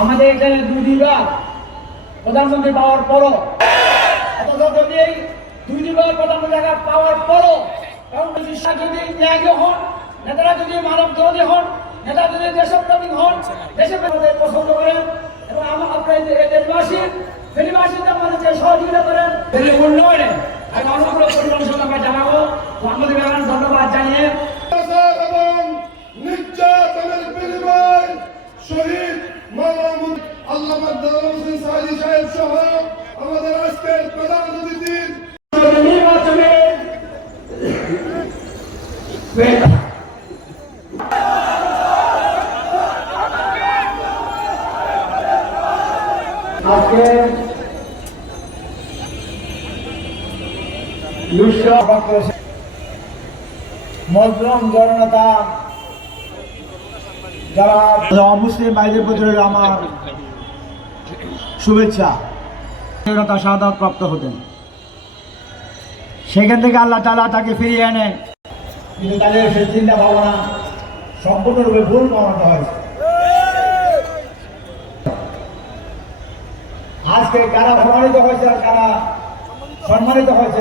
আমাদের এখানে দুইবার প্রধানমন্ত্রী পাওয়ার পরও যদি দুইবার প্রধানমন্ত্রী পাওয়ার পরও কারণ যদি ত্যাগী হন, নেতারা যদি মানব বিরোধী হন, নেতা যদি দেশপ্রেমিক হন, দেশপ্রেমীদের পছন্দ করেন এবং আপনার দেশবাসীদের আমাদেরকে সহযোগিতা করেন উন্নয়নে আমি অনুকূল পরিমাণ আমরা জানাবো। মোহাম্মদ ইমরান ধন্যবাদ জানিয়ে এবং নির্যাতনের বিনিময় শহীদ মাওলানা আল্লামা দেওয়ান হোসেন সাঈদী সাহেব সহ আমাদের আজকের প্রধান অতিথির নির্বাচনে আজকে মজলুম জনতা যারা মুসলিম ভাইদের প্রতি আমার শুভেচ্ছা। শাহাদাত প্রাপ্ত হতেন, সেখান থেকে আল্লাহ তাআলা তাকে ফিরিয়ে আনে, কিন্তু তাদের সেই চিন্তা ভাবনা সম্পূর্ণরূপে ভুল প্রমাণিত হয়েছে। আজকে কারা প্রমাণিত হয়েছে আর কারা সম্মানিত হয়েছে